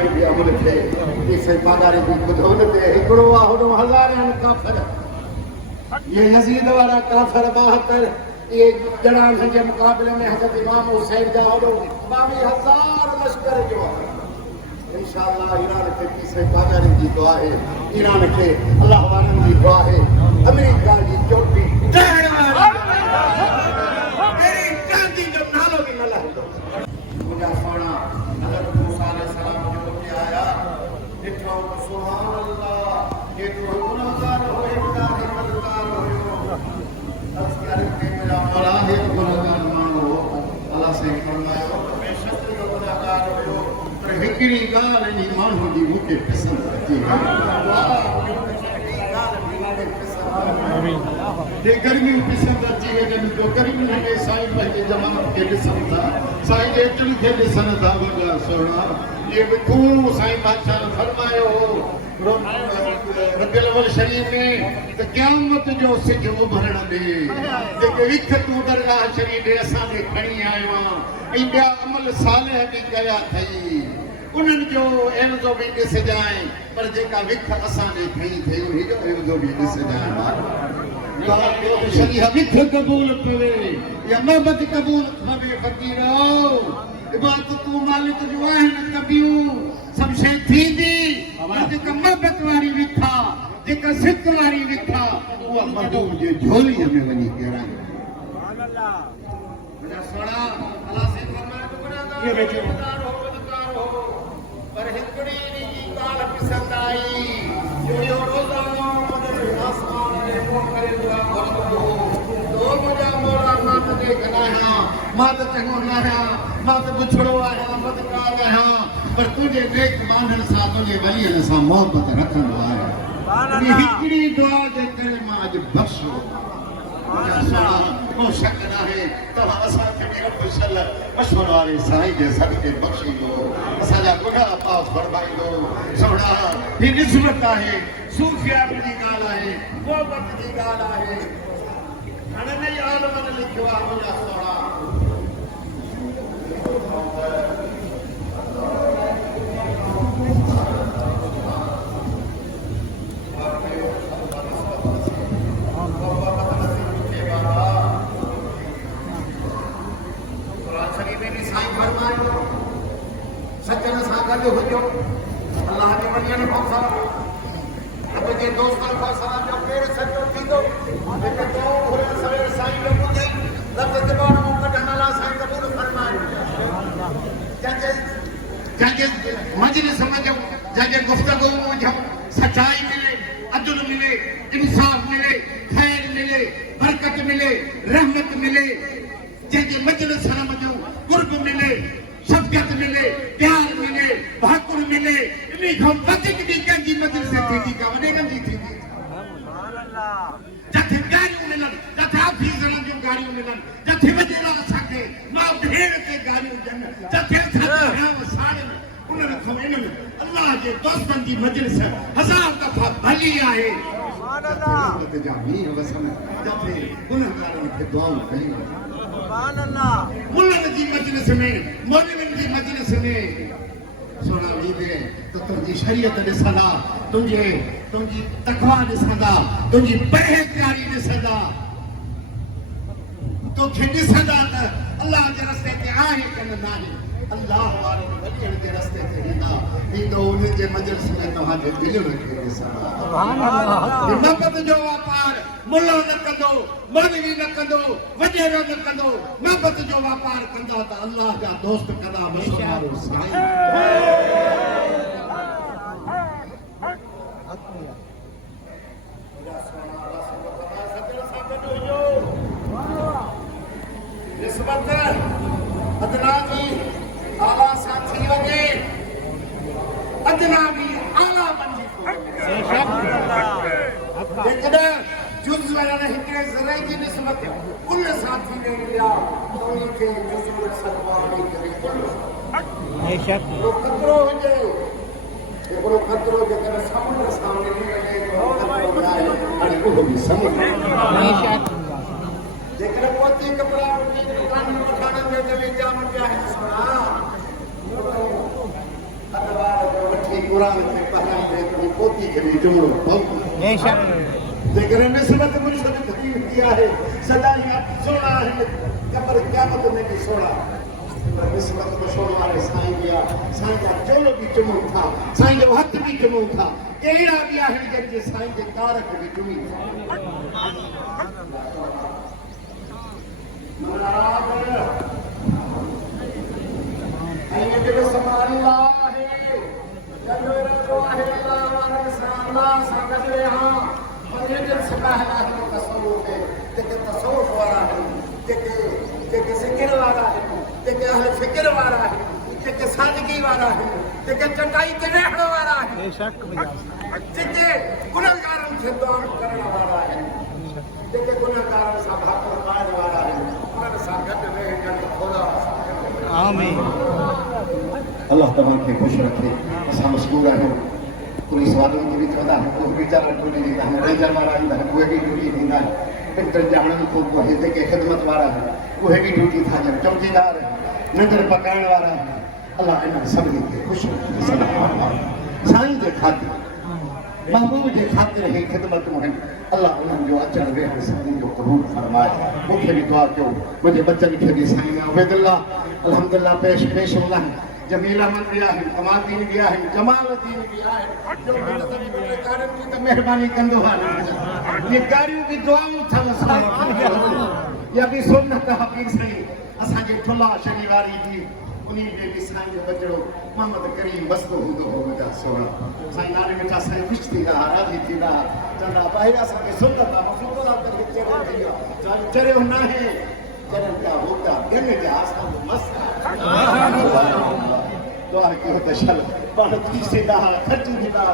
में भी अमल थे इसे पादारी भी खुदोन थे हिकड़ो आहुडो हजारन काफिर ये यजीद वाला काफिर 72 ये जड़ान के मुकाबले में हजरत इमाम हुसैन जा होडो 22,000 लश्कर जो इंशाअल्लाह ईरान के किसे पादारी की दुआ है ईरान के अल्लाह वाले की दुआ है अमेरिका की चोटी मेरी चांदी जो नालो की नला मुझे सोना हजरत मूसा अलैहि सलाम जो के आया देखो सुभान अल्लाह ये तो गुनाहगार हो खुदा की मददगार हो तस्कर के मेरा मौला है गुनाहगार मानो अल्लाह से फरमायो बेशक जो गुनाहगार हो पर हिकड़ी गाल नहीं मानो दी मुझे पसंद थी वाह ये गर्मी पसंद अची वजन तो गर्मी में साईं पंहिंजे जमात के ॾिसण था साईं एतिरी खे ॾिसण था वॾा सोना ये बिठू साईं बादशाह फरमायो रबियुल अव्वल शरीफ में त क़यामत जो सिज उभरण दे जेके विख तूं दरगाह शरीफ ॾे असांखे खणी आयो आहे ऐं ॿिया अमल सालिह बि कया अथई उन्हनि जो एवज़ो बि ॾिसजांइ पर जेका विख असांजे खणी अथई उन जो एवज़ो बि ॾिसजांइ शरीह विख क़बूल पवे या मोहबत क़बूल पवे फ़कीरो इबादत तूं मालिक जो आहिनि कबियूं सभु शइ थींदी जेका मोहबत वारी विख आहे जेका सिक वारी विख आहे उहा महबूब जे झोलीअ में वञी किराए सोना अल्लाह से फरमाए पर हिकड़ी जी ॻाल्हि पसंदि आई जो रोज़ानो आसमान में मुंह करे दुआ घुरंदो तो मुंहिंजा मौला मां त देखंदा आहियां मां त चङो न आहियां मां त बुछड़ो आहियां मददगार आहियां पर तुंहिंजे नेक माननि सां तुंहिंजे वलियनि सां मोहबत रखंदो आहियां हिकड़ी दुआ जे करे मां अॼु बख़्शो को शक न है तव्हां असांखे रब सल मशहूर वारे साईं जे सदके बख़्शींदो असांजा गुनाह माफ़ फरमाईंदो सोना ही निस्बत आहे सूफ़िया जी ॻाल्हि आहे मोहबत जी ॻाल्हि आहे घणनि ई आलमनि लिखियो आहे मुंहिंजा सोना सज्जन सां गॾु हुजो अल्लाह जे वलियनि खां सलाम जे दोस्तनि खां सलाम जो पेर सचो थींदो जेके दुआ घुरियल सवेर साईं जो ॿुधे लफ़्ज़ ज़बान मां कढण वारा साईं क़बूल फरमाए जंहिंजे मजलिस में जंहिंजे गुफ़्तगू में सच्चाई मिले अदल मिले इंसाफ़ मिले खैर मिले बरकत मिले रहमत मिले जंहिंजे मजलिस में कुर्ब मिले शफ़क़त मिले प्यार मिले भाकुर मिले इन्हीं खां वधीक बि कंहिंजी मजलिस थींदी का वॾे गंदी थींदी जिथे गाड़ियूं मिलनि जिथे ऑफिसरनि जूं गाड़ियूं मिलनि जिथे वॾेरा असांखे माउ भेण ते गाड़ियूं ॾियनि जिथे असांखे साड़नि उन्हनि खां इन्हनि अल्लाह जे दोस्तनि जी मजलिस 1000 दफ़ा भली आहे जा मींहं वसनि जिथे गुनहगारनि खे दुआऊं कयूं मुल्लनि जी मजलिस में मौलवियुनि जी मजलिस में सोना वीदे तो तुंहिंजी शरीयत ॾिसंदा तुंहिंजी तक़वा ॾिसंदा तुंहिंजी परहेज़गारी ॾिसंदा तोखे ॾिसंदा त अल्लाह जे रस्ते ते आहे कि न आहे अल्लाह वारे वॾियनि जे रस्ते ते ईंदो उन जे मजलिस में तव्हांजे दिलनि खे ॾिसंदा मोहबत जो वापार मुल्लो न कंदो मौलवी न कंदो वॾेरो न कंदो मोहबत जो वापार कंदा त अल्लाह जा दोस्त कंदा मशहूर साईं निस्बत अदना जी आला साथी वगे अदना भी आला बनी एकदा जुज वाला हिकड़े ज़रे जी निस्बत कुल साथी ने लिया तो उनके जुज सदवानी करे बेशक वो खतरो हो जाए एकरो खतरो जेकर समुद्र सामने निकले तो वो भी समुद्र बेशक जेकर पोती कपड़ा उठी दुकान में उठाने दे जाम क्या है सुना अदवार कुरान में पढ़ाई में तो पोती के लिए जुमलो बेशक जेकर निस्बत मुझसे तकलीफ किया है सदा या सोना है कब्र क़यामत में भी सोना निस्बत को छोड़ वाले साईं दिया साईं का चोलो भी जुमो था साईं जो हथ भी जुमो था केड़ा भी आहे जे साईं के कारक भी जुमी अल्लाह के समान अल्लाह है जल्लो तो है अल्लाह अल्लाह संगत रे हां मने दिल सलाह है तसव्वुफ है के तसव्वुफ वाला है के जिक्र वाला है के अहले फिक्र वाला है के सादगी वाला है के चटाई के रहने वाला है बेशक के गुनाहगारों से दुआ करने वाला है के गुनाहगारों से भाकर पाने वाला है और संगत में जन खुदा आमीन अल्लाह तबार के खुश रखे असा मशहूर है पुलिस वालों की भी चौदह को बेचारा ड्यूटी दी है रेंजर वाला ही है वो भी ड्यूटी दी है पिंटर जाने को है के खिदमत वाला है वो भी ड्यूटी था जब चौकीदार है नजर पकाने वाला है अल्लाह इन सभी के खुश रखे साईं के खातिर महबूब के खातिर ही खिदमत में अल्लाह उन्हनि जो अचण वेहण सभिनी जो क़बूल फरमाए मूंखे बि दुआ कयो मुंहिंजे बचनि खे बि साईं उबैदुल्लाह अल्हम्दुलिल्लाह पेश अल्लाह जमील अहमद भी आहिनि कमालदीन भी आहिनि जमालुद्दीन भी आहिनि जो गाड़ियुनि जी त महिरबानी कंदो आहे ये गाड़ियूं बि दुआऊं अथव या बि सुन्नत हक़ीक़ साईं असांजे ठुला शनिवारी जी उन्हीं में भी साईं जो बचड़ो मोहम्मद करीम मस्त हूंदो हो मुंहिंजा सोना साईं नाले मिठा साईं ख़ुशि थींदा राज़ी थींदा चवंदा ॿाहिरि असांखे सुन्नत आहे मसूदो आहे करे चरियो थी वियो चरियो न आहे चरन का होता गन जा आसमान मस्त दुआ कयो त शल पाण थी सदा खर्ची ॾींदा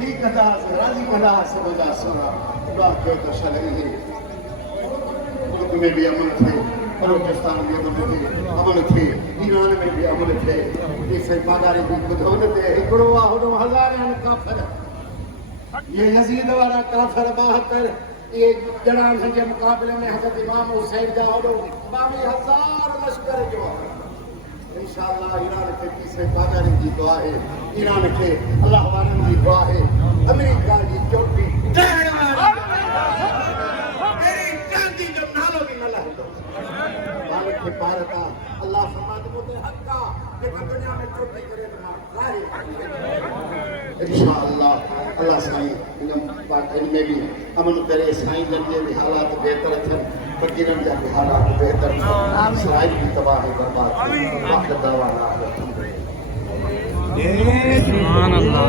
ॿी कंदासीं राज़ी कंदासीं मुंहिंजा सोना दुआ कयो त शल इहे मुल्क में भी अमन थे बलोचिस्तान में अमन थे ईरान में भी अमन थे ये सैपादारी भी ॿुधो न ते हिकिड़ो आहे होॾो हज़ारनि काफ़िर ये यज़ीद वारा काफ़िर 72 ये जड़ान के मुकाबले में हज़रत इमाम हुसैन जा होॾो 22,000 लश्कर जो इंशाअल्लाह ईरान के तीसरे पादारी की दुआ है ईरान के अल्लाह वारन की दुआ है अमेरिका की चोटी मेरी चांदी जो नालो भी न लहंदो मालिक के पारता अल्लाह फरमात मुते हक्का के दुनिया में चोटी करे ना इंशाअल्लाह अल्लाह साईं इन में भी अमन करे साईं जन के भी हालात बेहतर थियन फकीरन जा भी हालात बेहतर थियन सराय की तबाही बर्बाद आखिर दवा सुभान अल्लाह।